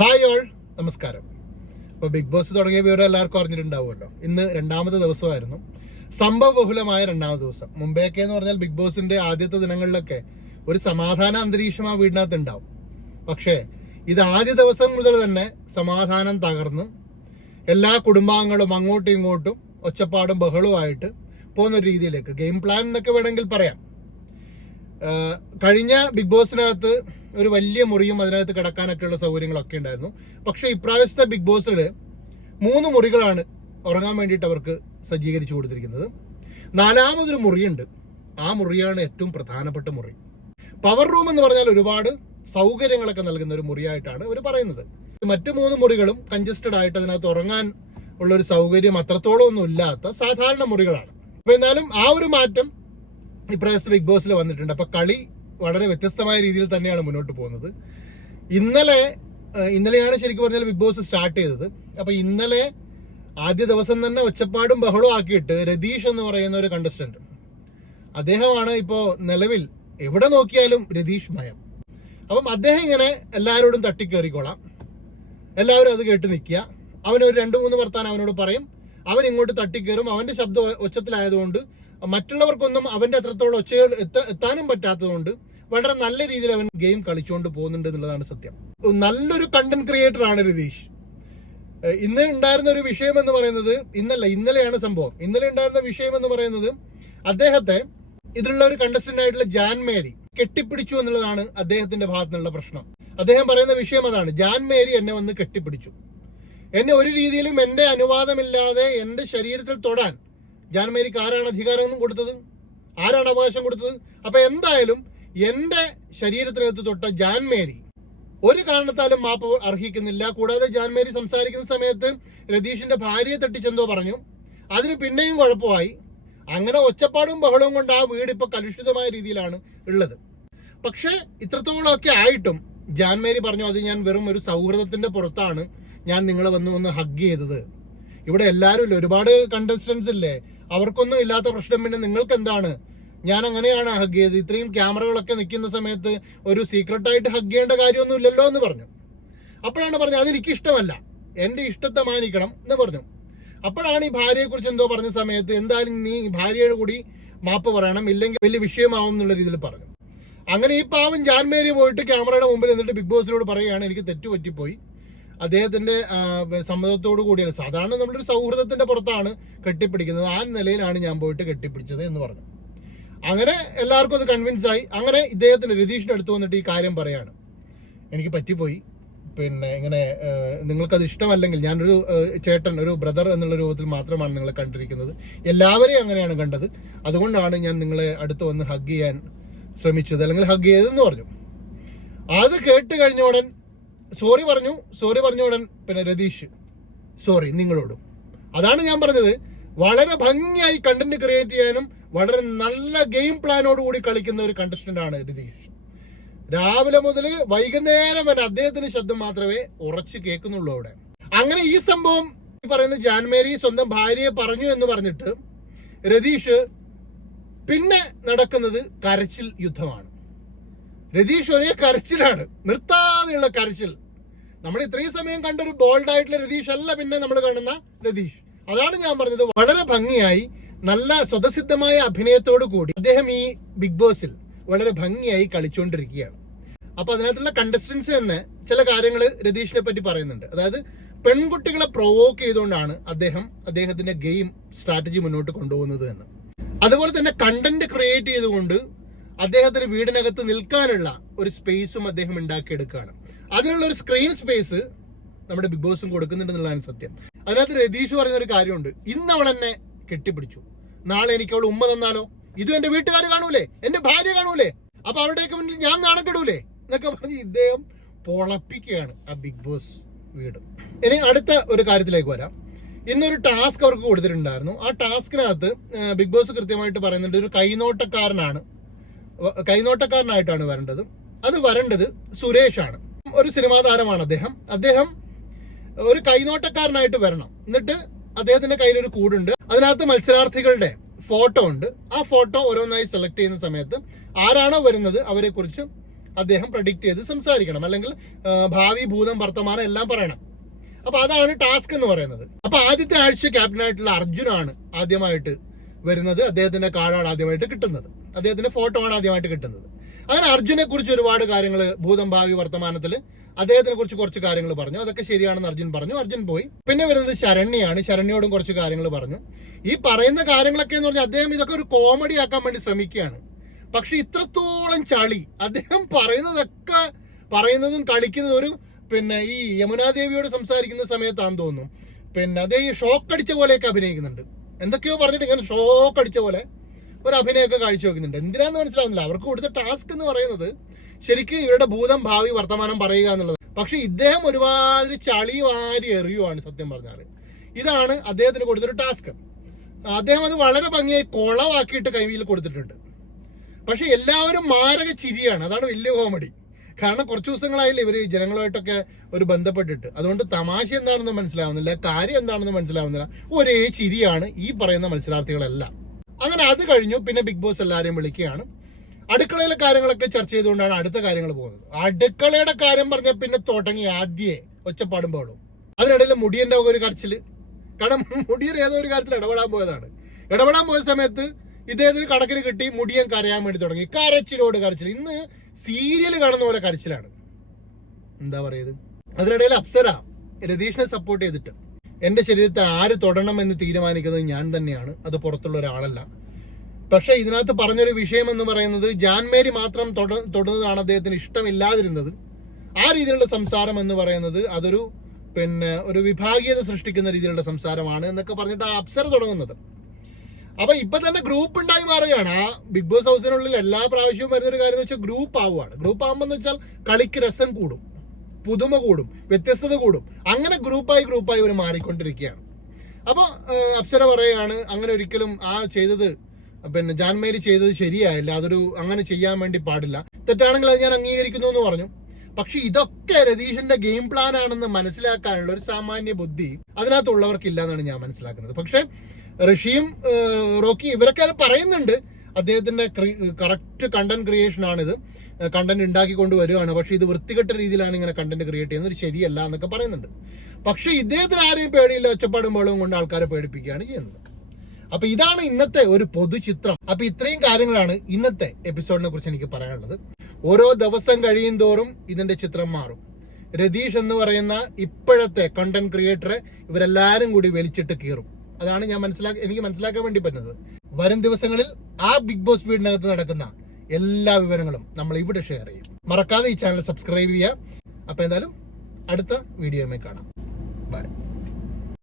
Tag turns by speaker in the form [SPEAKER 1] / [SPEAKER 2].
[SPEAKER 1] Hi all നമസ്കാരം. അപ്പൊ big boss തുടങ്ങിയ വിവരം എല്ലാവർക്കും അറിഞ്ഞിട്ടുണ്ടാവുമല്ലോ. ഇന്ന് രണ്ടാമത്തെ ദിവസമായിരുന്നു. സംഭവ ബഹുലമായ രണ്ടാമത്തെ ദിവസം. മുമ്പേയൊക്കെ എന്ന് പറഞ്ഞാൽ ബിഗ് ബോസിന്റെ ആദ്യത്തെ ദിനങ്ങളിലൊക്കെ ഒരു സമാധാന അന്തരീക്ഷം ആ വീടിനകത്ത് ഉണ്ടാവും. പക്ഷേ ഇത് ആദ്യ ദിവസം മുതൽ തന്നെ സമാധാനം തകർന്ന് എല്ലാ കുടുംബാംഗങ്ങളും അങ്ങോട്ടും ഇങ്ങോട്ടും ഒച്ചപ്പാടും ബഹളവുമായിട്ട് പോകുന്ന രീതിയിലേക്ക്. ഗെയിം പ്ലാൻ എന്നൊക്കെ വേണമെങ്കിൽ പറയാം. കഴിഞ്ഞ ബിഗ് ബോസിനകത്ത് ഒരു വലിയ മുറിയും അതിനകത്ത് കിടക്കാനൊക്കെയുള്ള സൗകര്യങ്ങളൊക്കെ ഉണ്ടായിരുന്നു. പക്ഷെ ഇപ്രാവശ്യത്തെ ബിഗ് ബോസിൽ മൂന്ന് മുറികളാണ് ഉറങ്ങാൻ വേണ്ടിയിട്ട് അവർക്ക് സജ്ജീകരിച്ചു കൊടുത്തിരിക്കുന്നത്. നാലാമതൊരു മുറിയുണ്ട്. ആ മുറിയാണ് ഏറ്റവും പ്രധാനപ്പെട്ട മുറി. പവർ റൂം എന്ന് പറഞ്ഞാൽ ഒരുപാട് സൗകര്യങ്ങളൊക്കെ നൽകുന്ന ഒരു മുറിയായിട്ടാണ് അവർ പറയുന്നത്. മറ്റു മൂന്ന് മുറികളും കഞ്ചസ്റ്റഡ് ആയിട്ട് അതിനകത്ത് ഉറങ്ങാൻ ഉള്ള ഒരു സൗകര്യം അത്രത്തോളം ഒന്നും ഇല്ലാത്ത സാധാരണ മുറികളാണ്. അപ്പൊ എന്നാലും ആ ഒരു മാറ്റം ഇപ്രാവശ്യത്തെ ബിഗ് ബോസിൽ വന്നിട്ടുണ്ട്. അപ്പൊ കളി വളരെ വ്യത്യസ്തമായ രീതിയിൽ തന്നെയാണ് മുന്നോട്ട് പോകുന്നത്. ഇന്നലെ ഇന്നലെയാണ് ശരിക്കും പറഞ്ഞാൽ ബിഗ് ബോസ് സ്റ്റാർട്ട് ചെയ്തത്. അപ്പൊ ഇന്നലെ ആദ്യ ദിവസം തന്നെ ഒച്ചപ്പാടും ബഹളവും ആക്കിയിട്ട് രതീഷ് എന്ന് പറയുന്ന ഒരു കണ്ടസ്റ്റന്റ് അദ്ദേഹമാണ് ഇപ്പോ നിലവിൽ എവിടെ നോക്കിയാലും രതീഷ് മയം. അപ്പം അദ്ദേഹം ഇങ്ങനെ എല്ലാവരോടും തട്ടിക്കേറിക്കോളാം. എല്ലാവരും അത് കേട്ട് നിൽക്കുക. അവനൊരു രണ്ട് മൂന്ന് വർത്താനം അവനോട് പറയും. അവൻ ഇങ്ങോട്ട് തട്ടിക്കേറും. അവന്റെ ശബ്ദം ഒച്ചത്തിലായതുകൊണ്ട് മറ്റുള്ളവർക്കൊന്നും അവന്റെ അത്രത്തോളം ഒച്ചകൾ എത്ത- എത്താനും പറ്റാത്തതുകൊണ്ട് വളരെ നല്ല രീതിയിൽ അവൻ ഗെയിം കളിച്ചുകൊണ്ട് പോകുന്നുണ്ട് എന്നുള്ളതാണ് സത്യം. നല്ലൊരു കണ്ടന്റ് ക്രിയേറ്റർ ആണ് രതീഷ്. ഇന്ന് ഉണ്ടായിരുന്ന ഒരു വിഷയം എന്ന് പറയുന്നത് ഇന്നല്ല ഇന്നലെയാണ് സംഭവം. ഇന്നലെ ഉണ്ടായിരുന്ന വിഷയം എന്ന് പറയുന്നത് അദ്ദേഹത്തെ ഇതിലുള്ള ഒരു കണ്ടസ്റ്റന്റ് ആയിട്ടുള്ള ജാൻ മേരി കെട്ടിപ്പിടിച്ചു എന്നുള്ളതാണ് അദ്ദേഹത്തിന്റെ ഭാഗത്തു നിന്നുള്ള പ്രശ്നം. അദ്ദേഹം പറയുന്ന വിഷയം അതാണ് ജാൻ മേരി എന്നെ വന്ന് കെട്ടിപ്പിടിച്ചു. എന്നെ ഒരു രീതിയിലും എന്റെ അനുവാദമില്ലാതെ എന്റെ ശരീരത്തിൽ തൊടാൻ ജാൻ മേരിക്ക് ആരാണ് അധികാരം കൊടുത്തത്? ആരാണ് അവകാശം കൊടുത്തത്? അപ്പൊ എന്തായാലും എന്റെ ശരീരത്തിനകത്ത് തൊട്ട ജാൻമേരി. ഒരു കാരണത്താലും മാപ്പ് അർഹിക്കുന്നില്ല. കൂടാതെ ജാൻമേരി സംസാരിക്കുന്ന സമയത്ത് രതീഷിന്റെ ഭാര്യയെ തട്ടിച്ചെന്തോ പറഞ്ഞു. അതിന് പിന്നെയും കുഴപ്പമായി. അങ്ങനെ ഒച്ചപ്പാടും ബഹളവും കൊണ്ട് ആ വീട് ഇപ്പൊ കലുഷിതമായ രീതിയിലാണ് ഉള്ളത്. പക്ഷെ ഇത്രത്തോളമൊക്കെ ആയിട്ടും ജാൻമേരി പറഞ്ഞു അത് ഞാൻ വെറും ഒരു സൗഹൃദത്തിന്റെ പുറത്താണ് ഞാൻ നിങ്ങളെ വന്ന് ഒന്ന് ഹഗ് ചെയ്തത്. ഇവിടെ എല്ലാവരും ഇല്ലേ? ഒരുപാട് കണ്ടസ്റ്റൻസ് ഇല്ലേ? അവർക്കൊന്നും ഇല്ലാത്ത പ്രശ്നം. പിന്നെ നിങ്ങൾക്ക് എന്താണ് ഞാൻ അങ്ങനെയാണ് ഹഗ് ചെയ്തത്. ഇത്രയും ക്യാമറകളൊക്കെ നിൽക്കുന്ന സമയത്ത് ഒരു സീക്രട്ടായിട്ട് ഹഗ് ചെയ്യേണ്ട കാര്യമൊന്നും ഇല്ലല്ലോ എന്ന് പറഞ്ഞു. അപ്പോഴാണ് പറഞ്ഞത് അതെനിക്ക് ഇഷ്ടമല്ല എന്റെ ഇഷ്ടത്തെ മാനിക്കണം എന്ന് പറഞ്ഞു. അപ്പോഴാണ് ഈ ഭാര്യയെക്കുറിച്ച് എന്തോ പറഞ്ഞ സമയത്ത് എന്തായാലും നീ ഭാര്യയുടെ കൂടി മാപ്പ് പറയണം ഇല്ലെങ്കിൽ വലിയ വിഷയമാവും എന്നുള്ള രീതിയിൽ പറഞ്ഞു. അങ്ങനെ ഈ പാവം ജാൻമേരി പോയിട്ട് ക്യാമറയുടെ മുമ്പിൽ എന്നിട്ട് ബിഗ് ബോസിനോട് പറയുകയാണ് എനിക്ക് തെറ്റുപറ്റിപ്പോയി. അദ്ദേഹത്തിന്റെ സമ്മതത്തോടു കൂടിയാണ് സാധാരണ നമ്മളൊരു സൗഹൃദത്തിന്റെ പുറത്താണ് കെട്ടിപ്പിടിക്കുന്നത്. ആ നിലയിലാണ് ഞാൻ പോയിട്ട് കെട്ടിപ്പിടിച്ചത് എന്ന് പറഞ്ഞു. അങ്ങനെ എല്ലാവർക്കും അത് കൺവിൻസ് ആയി. അങ്ങനെ ഇദ്ദേഹത്തിന് രതീഷിന്റെ അടുത്ത് വന്നിട്ട് ഈ കാര്യം പറയാണ്. എനിക്ക് പറ്റിപ്പോയി. പിന്നെ ഇങ്ങനെ നിങ്ങൾക്കത് ഇഷ്ടമല്ലെങ്കിൽ ഞാനൊരു ചേട്ടൻ ഒരു ബ്രദർ എന്നുള്ള രൂപത്തിൽ മാത്രമാണ് നിങ്ങളെ കണ്ടിരിക്കുന്നത്. എല്ലാവരെയും അങ്ങനെയാണ് കണ്ടത്. അതുകൊണ്ടാണ് ഞാൻ നിങ്ങളെ അടുത്ത് വന്ന് ഹഗ് ചെയ്യാൻ ശ്രമിച്ചത്. അല്ലെങ്കിൽ ഹഗ് ചെയ്തതെന്ന് പറഞ്ഞു. അത് കേട്ട് കഴിഞ്ഞ ഉടൻ സോറി പറഞ്ഞു സോറി പറഞ്ഞ ഉടൻ പിന്നെ രതീഷ് സോറി നിങ്ങളോടും. അതാണ് ഞാൻ പറഞ്ഞത്. വളരെ ഭംഗിയായി കണ്ടന്റ് ക്രിയേറ്റ് ചെയ്യാനും വളരെ നല്ല ഗെയിം പ്ലാനോട് കൂടി കളിക്കുന്ന ഒരു കണ്ടസ്റ്റന്റ് ആണ് രതീഷ് രാവിലെ മുതൽ വൈകുന്നേരം വരെ അദ്ദേഹത്തിന് ശബ്ദം മാത്രമേ ഉറച്ചു കേൾക്കുന്നുള്ളൂ അവിടെ. അങ്ങനെ ഈ സംഭവം പറയുന്ന ജാൻമേരി സ്വന്തം ഭാര്യയെ പറഞ്ഞു എന്ന് പറഞ്ഞിട്ട് രതീഷ് പിന്നെ നടക്കുന്നത് കരച്ചിൽ യുദ്ധമാണ്. രതീഷ് ഒരേ കരച്ചിലാണ്. നിർത്താതെയുള്ള കരച്ചിൽ. നമ്മൾ ഇത്രയും സമയം കണ്ട ഒരു ബോൾഡ് ആയിട്ടുള്ള രതീഷ് അല്ല പിന്നെ നമ്മൾ കാണുന്ന രതീഷ്. അതാണ് ഞാൻ പറഞ്ഞത്. വളരെ ഭംഗിയായി നല്ല സ്വതസിദ്ധമായ അഭിനയത്തോടു കൂടി അദ്ദേഹം ഈ ബിഗ് ബോസിൽ വളരെ ഭംഗിയായി കളിച്ചുകൊണ്ടിരിക്കുകയാണ് അപ്പൊ അതിനകത്തുള്ള കണ്ടസ്റ്റൻസ് തന്നെ ചില കാര്യങ്ങൾ രതീഷിനെ പറ്റി പറയുന്നുണ്ട്. അതായത് പെൺകുട്ടികളെ പ്രൊവോക്ക് ചെയ്തുകൊണ്ടാണ് അദ്ദേഹം അദ്ദേഹത്തിന്റെ ഗെയിം സ്ട്രാറ്റജി മുന്നോട്ട് കൊണ്ടുപോകുന്നത് എന്ന്. അതുപോലെ തന്നെ കണ്ടന്റ് ക്രിയേറ്റ് ചെയ്തുകൊണ്ട് അദ്ദേഹത്തിന് വീടിനകത്ത് നിൽക്കാനുള്ള ഒരു സ്പേസും അദ്ദേഹം ഉണ്ടാക്കിയെടുക്കുകയാണ്. അതിനുള്ള ഒരു സ്ക്രീൻ സ്പേസ് നമ്മുടെ ബിഗ് ബോസും കൊടുക്കുന്നുണ്ടെന്നുള്ളതാണ് സത്യം. അതിനകത്ത് രതീഷ് പറയുന്ന ഒരു കാര്യമുണ്ട്. ഇന്ന് അവൾ എന്നെ കെട്ടിപ്പിടിച്ചു. നാളെ എനിക്ക് അവൾ ഉമ്മ തന്നാലോ? ഇതും എന്റെ വീട്ടുകാർ കാണൂലേ? എന്റെ ഭാര്യ കാണൂലേ? അപ്പൊ അവരുടെയൊക്കെ മുന്നിൽ ഞാൻ നാണം കെടൂലേ എന്നൊക്കെ പറഞ്ഞ് ഇദ്ദേഹം പൊളപ്പിക്കുകയാണ് ആ ബിഗ് ബോസ് വീട്. ഇനി അടുത്ത ഒരു കാര്യത്തിലേക്ക് വരാം. ഇന്നൊരു ടാസ്ക് അവർക്ക് കൊടുത്തിട്ടുണ്ടായിരുന്നു. ആ ടാസ്കിനകത്ത് ബിഗ് ബോസ് കൃത്യമായിട്ട് പറയുന്നുണ്ട് ഒരു കൈനോട്ടക്കാരനാണ്. കൈനോട്ടക്കാരനായിട്ടാണ് വരേണ്ടത്. അത് വരേണ്ടത് സുരേഷാണ്. ഒരു സിനിമാ താരമാണ് അദ്ദേഹം. അദ്ദേഹം ഒരു കൈനോട്ടക്കാരനായിട്ട് വരണം. എന്നിട്ട് അദ്ദേഹത്തിന്റെ കയ്യിൽ ഒരു കൂടുണ്ട്. അതിനകത്ത് മത്സരാർത്ഥികളുടെ ഫോട്ടോ ഉണ്ട്. ആ ഫോട്ടോ ഓരോന്നായി സെലക്ട് ചെയ്യുന്ന സമയത്ത് ആരാണോ വരുന്നത് അവരെക്കുറിച്ച് അദ്ദേഹം പ്രഡിക്റ്റ് ചെയ്ത് സംസാരിക്കണം. അല്ലെങ്കിൽ ഭാവി ഭൂതം വർത്തമാനം എല്ലാം പറയണം. അപ്പൊ അതാണ് ടാസ്ക് എന്ന് പറയുന്നത്. അപ്പൊ ആദ്യത്തെ ആഴ്ച ക്യാപ്റ്റനായിട്ടുള്ള അർജുനാണ് ആദ്യമായിട്ട് വരുന്നത്. അദ്ദേഹത്തിന്റെ കാർഡാണ് ആദ്യമായിട്ട് കിട്ടുന്നത്. അദ്ദേഹത്തിന്റെ ഫോട്ടോ ആണ് ആദ്യമായിട്ട് കിട്ടുന്നത്. അങ്ങനെ അർജുനെ കുറിച്ച് ഒരുപാട് കാര്യങ്ങൾ ഭൂതം ഭാവി വർത്തമാനത്തിൽ അദ്ദേഹത്തിനെ കുറിച്ച് കുറച്ച് കാര്യങ്ങൾ പറഞ്ഞു. അതൊക്കെ ശരിയാണെന്ന് അർജുൻ പറഞ്ഞു. അർജുൻ പോയി. പിന്നെ വരുന്നത് ശരണ്യാണ്. ശരണ്യോടും കുറച്ച് കാര്യങ്ങൾ പറഞ്ഞു. ഈ പറയുന്ന കാര്യങ്ങളൊക്കെ എന്ന് പറഞ്ഞാൽ അദ്ദേഹം ഇതൊക്കെ ഒരു കോമഡി ആക്കാൻ വേണ്ടി ശ്രമിക്കുകയാണ്. പക്ഷെ ഇത്രത്തോളം ചളി അദ്ദേഹം പറയുന്നതൊക്കെ പറയുന്നതും കളിക്കുന്നതും ഒരു പിന്നെ ഈ യമുനാദേവിയോട് സംസാരിക്കുന്ന സമയത്താന്ന് തോന്നുന്നു. പിന്നെ അദ്ദേഹം ഈ ഷോക്ക് അടിച്ച പോലെയൊക്കെ അഭിനയിക്കുന്നുണ്ട്. എന്തൊക്കെയോ പറഞ്ഞിട്ട് ഇങ്ങനെ ഷോക്ക് അടിച്ച പോലെ ഒരു അഭിനയമൊക്കെ കാഴ്ച വെക്കുന്നുണ്ട്. എന്തിനാന്ന് മനസ്സിലാവുന്നില്ല. അവർക്ക് കൊടുത്ത ടാസ്ക് എന്ന് പറയുന്നത് ശരിക്കും ഇവരുടെ ഭൂതം ഭാവി വർത്തമാനം പറയുക എന്നുള്ളത്. പക്ഷെ ഇദ്ദേഹം ഒരുപാട് ചളി വാരി എറിയുവാണ് സത്യം പറഞ്ഞാൽ ഇതാണ് അദ്ദേഹത്തിന് കൊടുത്തൊരു ടാസ്ക് അദ്ദേഹം അത് വളരെ ഭംഗിയായി കൊളവാക്കിയിട്ട് കൈവിയിൽ കൊടുത്തിട്ടുണ്ട്. പക്ഷെ എല്ലാവരും മാരക ചിരിയാണ്. അതാണ് വലിയ കോമഡി കാരണം കുറച്ച് ദിവസങ്ങളായില്ലേ ഇവർ ജനങ്ങളുമായിട്ടൊക്കെ ഒരു ബന്ധപ്പെട്ടിട്ട്. അതുകൊണ്ട് തമാശ എന്താണെന്ന് മനസ്സിലാവുന്നില്ല കാര്യം എന്താണെന്ന് മനസ്സിലാവുന്നില്ല. ഒരേ ചിരിയാണ് ഈ പറയുന്ന മത്സരാർത്ഥികളെല്ലാം. അങ്ങനെ അത് കഴിഞ്ഞു. പിന്നെ ബിഗ് ബോസ് എല്ലാവരെയും വിളിക്കുകയാണ്. അടുക്കളയിലെ കാര്യങ്ങളൊക്കെ ചർച്ച ചെയ്തുകൊണ്ടാണ് അടുത്ത കാര്യങ്ങൾ പോകുന്നത്. അടുക്കളയുടെ കാര്യം പറഞ്ഞ പിന്നെ തുടങ്ങി ആദ്യേ ഒച്ചപ്പാടും പാടും അതിനിടയിൽ മുടിയന്റെ ഒരു കരച്ചിൽ കാരണം മുടിയൻ ഏതോ ഒരു കാര്യത്തിൽ ഇടപെടാൻ പോയതാണ്. ഇടപെടാൻ പോയ സമയത്ത് ഇദ്ദേഹത്തിന് കണക്കിന് കിട്ടി മുടിയൻ കരയാൻ വേണ്ടി തുടങ്ങി. കരച്ചിലോട് കരച്ചിൽ ഇന്ന് സീരിയൽ കാണുന്ന പോലെ കരച്ചിലാണ്. എന്താ പറയുന്നത്? അതിനിടയിൽ അപ്സര രതീഷിനെ സപ്പോർട്ട് ചെയ്തിട്ട്. എന്റെ ശരീരത്തെ ആര് തൊടണം എന്ന് തീരുമാനിക്കുന്നത് ഞാൻ തന്നെയാണ്. അത് പുറത്തുള്ള ഒരാളല്ല. പക്ഷേ ഇതിനകത്ത് പറഞ്ഞൊരു വിഷയം എന്ന് പറയുന്നത് ജാൻമേരി മാത്രം തൊട തൊടുന്നതാണ് അദ്ദേഹത്തിന് ഇഷ്ടമില്ലാതിരുന്നത്. ആ രീതിയിലുള്ള സംസാരം എന്ന് പറയുന്നത് അതൊരു പിന്നെ ഒരു വിഭാഗീയത സൃഷ്ടിക്കുന്ന രീതിയിലുള്ള സംസാരമാണ് എന്നൊക്കെ പറഞ്ഞിട്ട് ആ അപ്സര തുടങ്ങുന്നത്. അപ്പൊ ഇപ്പൊ തന്നെ ഗ്രൂപ്പ് ഉണ്ടായി മാറുകയാണ്. ആ ബിഗ് ബോസ് ഹൗസിനുള്ളിൽ എല്ലാ പ്രാവശ്യവും വരുന്ന ഒരു കാര്യം എന്ന് വെച്ചാൽ ഗ്രൂപ്പ് ആവുകയാണ് ഗ്രൂപ്പ് ആകുമ്പോൾ എന്ന് വെച്ചാൽ കളിക്ക് രസം കൂടും. പുതുമ കൂടും വ്യത്യസ്തത കൂടും. അങ്ങനെ ഗ്രൂപ്പായി ഗ്രൂപ്പായി ഇവർ മാറിക്കൊണ്ടിരിക്കുകയാണ്. അപ്പോൾ അപ്സര പറയുകയാണ് അങ്ങനെ ഒരിക്കലും ആ ചെയ്തത് പിന്നെ ജാൻമേരി ചെയ്തത് ശരിയായില്ല അതൊരു അങ്ങനെ ചെയ്യാൻ വേണ്ടി പാടില്ല. തെറ്റാണെങ്കിൽ അത് ഞാൻ അംഗീകരിക്കുന്നു എന്ന് പറഞ്ഞു. പക്ഷെ ഇതൊക്കെ രതീഷിന്റെ ഗെയിം പ്ലാൻ ആണെന്ന് മനസ്സിലാക്കാനുള്ള ഒരു സാമാന്യ ബുദ്ധി അതിനകത്തുള്ളവർക്കില്ല എന്നാണ് ഞാൻ മനസ്സിലാക്കുന്നത്. പക്ഷെ ഋഷിയും റോക്കി ഇവരൊക്കെ അത് പറയുന്നുണ്ട്. അദ്ദേഹത്തിന്റെ കറക്റ്റ് കണ്ടന്റ് ക്രിയേഷൻ ആണിത്. കണ്ടന്റ് ഉണ്ടാക്കി കൊണ്ടുവരികയാണ് പക്ഷെ ഇത് വൃത്തികെട്ട രീതിയിലാണ് ഇങ്ങനെ കണ്ടന്റ് ക്രിയേറ്റ് ചെയ്യുന്നത്. ഇത് ശരിയല്ല എന്നൊക്കെ പറയുന്നുണ്ട്. പക്ഷെ ഇദ്ദേഹത്തിന് ആരെയും പേടിയില്ല ഒച്ചപ്പാടും ബഹളവും കൊണ്ട് ആൾക്കാരെ പേടിപ്പിക്കുകയാണ് ചെയ്യുന്നത്. അപ്പൊ ഇതാണ് ഇന്നത്തെ ഒരു പൊതുചിത്രം അപ്പൊ ഇത്രയും കാര്യങ്ങളാണ് ഇന്നത്തെ എപ്പിസോഡിനെ കുറിച്ച് എനിക്ക് പറയാനുള്ളത്. ഓരോ ദിവസം കഴിയും തോറും ഇതിന്റെ ചിത്രം മാറും. രതീഷ് എന്ന് പറയുന്ന ഇപ്പോഴത്തെ കണ്ടന്റ് ക്രിയേറ്ററെ ഇവരെല്ലാരും കൂടി വലിച്ചിട്ട് കീറും. അതാണ് ഞാൻ മനസ്സിലാക്കി എനിക്ക് മനസ്സിലാക്കാൻ വേണ്ടി പറ്റുന്നത്. വരും ദിവസങ്ങളിൽ ആ ബിഗ് ബോസ് വീടിനകത്ത് നടക്കുന്ന എല്ലാ വിവരങ്ങളും നമ്മൾ ഇവിടെ ഷെയർ ചെയ്യും. മറക്കാതെ ഈ ചാനൽ സബ്സ്ക്രൈബ് ചെയ്യുക. അപ്പോൾ എന്തായാലും അടുത്ത വീഡിയോയുമായി കാണാം. ബൈ